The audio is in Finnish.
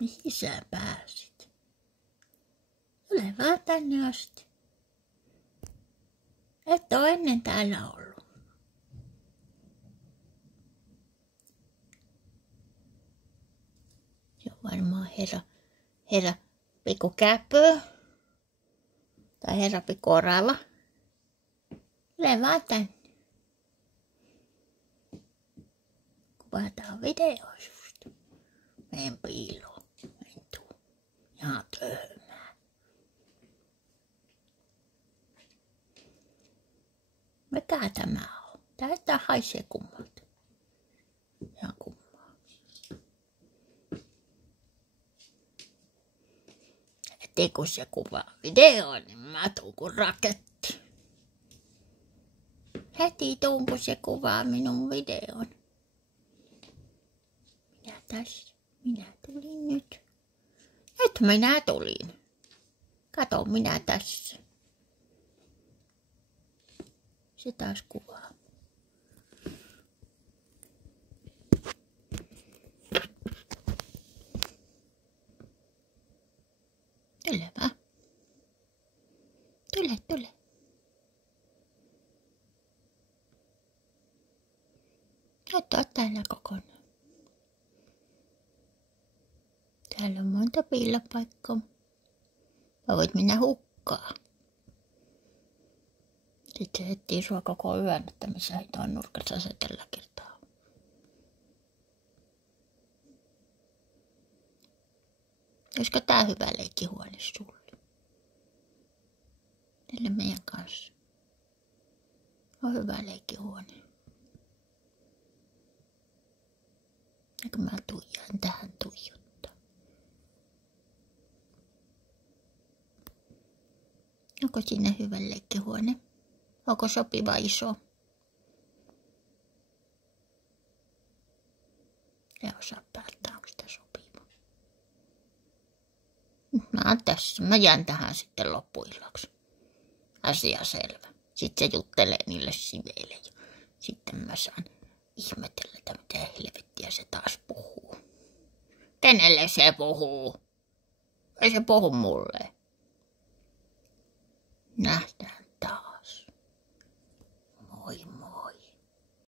Mihin sä pääsit? Tule vaan tänne asti. Et oo ennen täällä ollut. Se on varmaan herra Pikku Käpö. Tai herra Pikku Orava. Tule vaan tänne. Kuvataan video susta. Meen piiloon. Meen tuu. Ihan töhmää. Mikä tämä on? Tää haisee kummalta. Ihan kummaa. Heti kun se kuvaa videoon, niin mä tuun kun raketti. Heti tuun kun se kuvaa minun videon. Minä tulin nyt. Nyt minä tulin. Kato, minä tässä. Se taas kuvaa. Tule vaan. Tule. Et oo täällä kokonaan. Täällä on monta piilopaikkaa. Mä voit mennä hukkaan. Sitten se etsii sua koko yön, että missä hitaan nurkassa se tällä kertaa. Olisiko tää hyvä leikkihuone sulle? Tällä meidän kanssa. On hyvä leikkihuone. Ja kun mä tuijaan tähän tuijottaa. Onko siinä hyvä leikkihuone? Onko sopiva iso? En osaa päättää, onko sitä sopiva. Mä oon tässä. Mä jään tähän sitten loppuillaksi. Asia selvä. Sitten se juttelee niille siveille. Ja sitten mä saan ihmetellä, että mitä helvettiä se taas puhuu. Kenelle se puhuu? Ei se puhu mulle.